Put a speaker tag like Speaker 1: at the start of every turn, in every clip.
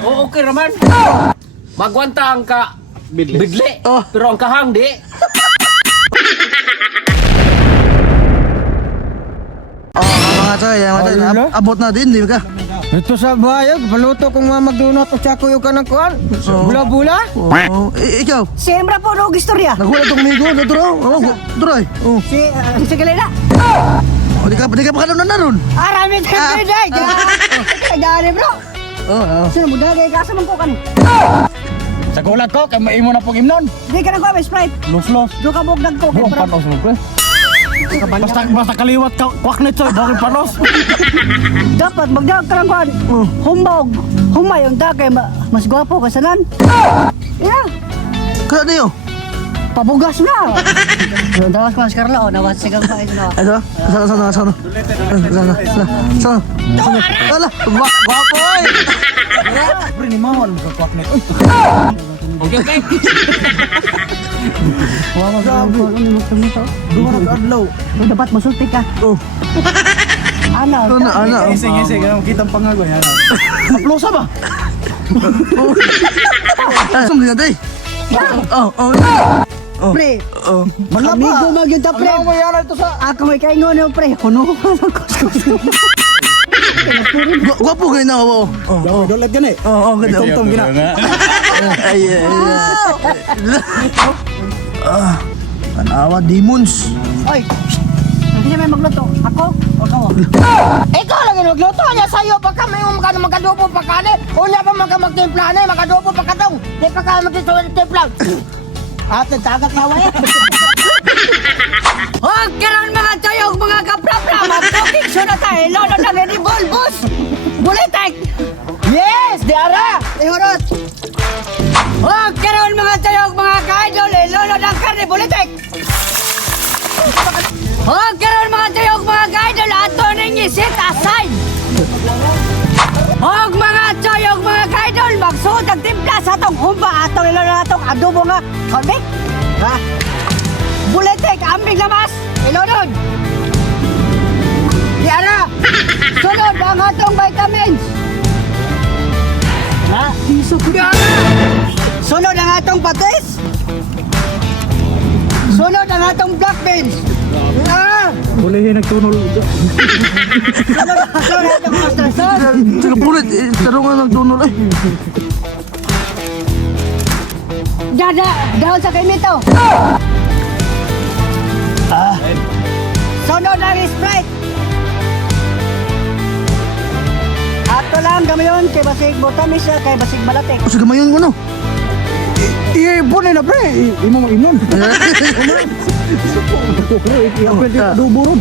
Speaker 1: Oo, okay naman. Magwanta ang ka
Speaker 2: Bidli.
Speaker 1: bidli.
Speaker 3: Oh.
Speaker 1: Pero ang kahang di.
Speaker 3: Oh, mga choy, mga.
Speaker 4: Ayun na.
Speaker 3: Ab- abot na din, di ba ka?
Speaker 4: Ito sa bayag, paluto kong mga magdunot o tsako yung kanang kuhan. Bula-bula.
Speaker 3: Oo. I- ikaw,
Speaker 5: Siyempre po, no, istorya.
Speaker 3: nakuha tong migo, na duro. Oh, duro ay. Oh.
Speaker 5: Si, uh, si Galila.
Speaker 3: Oh, di ka, di ka pa kanon na ron.
Speaker 5: Arami tayo ah. day. Gani bro.
Speaker 3: Oh, oh.
Speaker 5: Sino mo dagay ka sa mangko kan?
Speaker 4: Sa gulat ko, kay maimo na pong imnon.
Speaker 5: Di ka nagwa may Sprite.
Speaker 4: Los-los.
Speaker 5: Do ka bugdag ko kay
Speaker 4: Buong panos mo, pre. Basta, basta kaliwat ka, kwaknit soy, bakit panos?
Speaker 5: Dapat magdag ka lang kuan. Humbog. Humay ang dagay ma- mas gwapo ka sanan. Yeah.
Speaker 3: Kaya niyo.
Speaker 5: Pabugas na. Dawas ko Carla o nawas sigang pa ito na.
Speaker 3: Ano? Sana, sana, sana. Sana, sana, sana. Ala, gwapo ay.
Speaker 4: Pre, ni Mahon, ka kwaknit. Uy,
Speaker 1: Okay, okay.
Speaker 5: Wala ka ano magtumito.
Speaker 4: duha na adlaw.
Speaker 5: Dapat masulti ka.
Speaker 3: Oh,
Speaker 5: Ano?
Speaker 3: ano na, ano?
Speaker 4: Isig, isig, ano, kitang pangagoy. Naplosa ba?
Speaker 3: Ah, sumli na day. Oh, oh. Oh.
Speaker 5: Pre,
Speaker 3: Oh.
Speaker 5: amigo magyud ta pre.
Speaker 4: Ano mo yan ito sa...
Speaker 5: Ako may kaingon no pre. Kuno ko ng kuskus.
Speaker 3: Gwa- Gwapo kayo na, oh. Oh,
Speaker 4: Yo, dolet gan eh.
Speaker 3: oh, oh, ganda.
Speaker 4: Tumtum gina.
Speaker 3: Ay, ay, ay. Ah, tanawa, demons.
Speaker 5: Oy. Hindi may magluto. Ako o kawo?
Speaker 6: Ikaw lang yung nagluto niya sa'yo pagka may ka magadubo pa ka ni. Unya pa magka magtimpla ni, magadubo pa ka daw. Di pa ka magtimpla. Ate, tagak na wala.
Speaker 5: Huwag karoon mga tayog, mga kaprapra, mag-cooking show na tayo. Lolo na gani bulbus. Bulitek.
Speaker 6: Yes, di ara.
Speaker 5: Ihurot. Huwag karoon mga tayog, mga ka-idol. Eh, lolo ng karne, bulitek. Huwag karoon mga tayog, mga sa atong humba. Atong ilo na atong adobo nga. Kalbik. Ha? Bulitek, ambing lamas. Ilunod. Di ara. Sunod ang atong vitamins. Ha? Iso ko na. Sunod ang atong patis. Sunod ang atong black beans. Ha?
Speaker 4: Bulihin nagtunol.
Speaker 5: Sunod ang atong mastrason.
Speaker 3: Sige, pulit. Eh, tarungan ng tunol eh.
Speaker 5: Dada, dahon sa kainito. Sunod ang Sprite. Ato lang gamayon kay basig botamis siya kay basig balatek.
Speaker 3: O, sige, mayon mo no.
Speaker 4: Iibon na pre. I- Imo mo imnon. Iya, pwede dubo ron.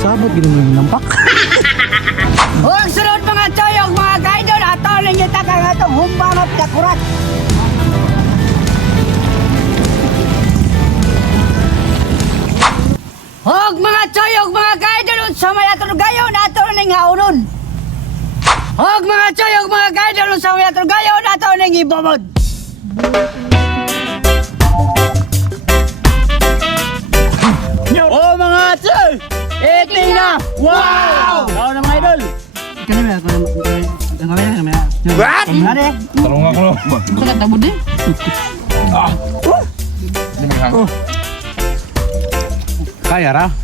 Speaker 4: Sabot gini mo nampak.
Speaker 5: Huwag sunod mga toyog, mga kaidol, ato lang yung takang atong humbangat kakurat. Huwag mga toyog, mga kaidol, sa may atong gayon, ato lang nga unon. Huwag mga toyog, mga kaidol, sa may atong gayon, ato lang ibabod.
Speaker 4: Oh mga atsoy! Eating na! Wow! Ako na mga idol!
Speaker 5: Kanina, kanina, kanina.
Speaker 4: What?
Speaker 5: Mare,
Speaker 4: Tarong ako no.
Speaker 5: sakit na budi.
Speaker 4: Kaya ra?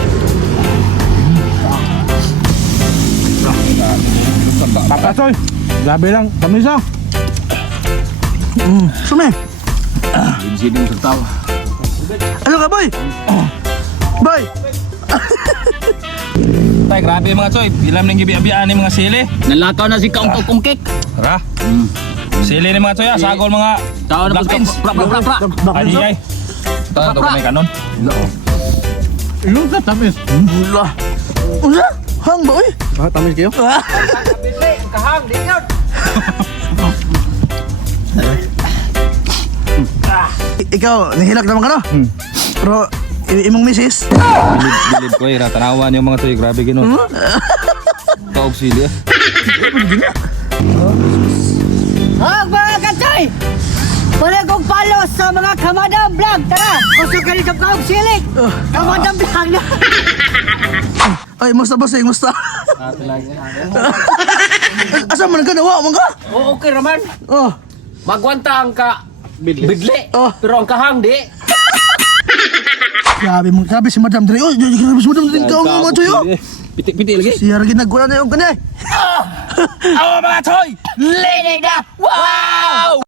Speaker 4: Coy! Grabe lang, kamisa!
Speaker 3: Sume!
Speaker 1: Sinong tertawa.
Speaker 3: Ano ka, boy? Boy!
Speaker 2: Tay, grabe mga choy. Ilam ning gibi-abiyaan ni mga sili.
Speaker 1: Nalakaw na si Kaong Kong Kek.
Speaker 2: Ra. Sili ni mga choy, ah. sagol mga
Speaker 1: Tao na
Speaker 2: black beans.
Speaker 1: pra pra pra pra.
Speaker 2: Ay, ay. Tara, ito may kanon.
Speaker 4: Ilong ka tamis!
Speaker 3: Wala. Wala? Hang ba, oy?
Speaker 4: Ah, tamis kayo?
Speaker 1: Kahang, di
Speaker 3: Ikaw, nahilak naman ka no?
Speaker 2: Hmm.
Speaker 3: Pero, i- imong misis?
Speaker 2: Bilib, bilib ko eh. Tanawan yung mga choy. Grabe gino. Kaog sili ah.
Speaker 5: Mga katsoy! Pwede kong follow sa mga Kamadam Vlog. Tara, gusto ka rin sa kaog silik. Kamadam Vlog na.
Speaker 3: Ay, musta bossing, musta? Asa man ka nawa, man ka?
Speaker 1: Oo, okay raman.
Speaker 3: Oh,
Speaker 1: Magwanta ang ka bidli.
Speaker 3: Oh.
Speaker 1: Pero ang kahang di.
Speaker 3: grabe mo, grabe si Madam Dre. Oh, grabe si Madam Dre. Ikaw ang mga choyo.
Speaker 2: Piti-piti lagi.
Speaker 3: Siya rin ginagawa na yung kanay.
Speaker 2: Awa mga choy! Linig na! Wow!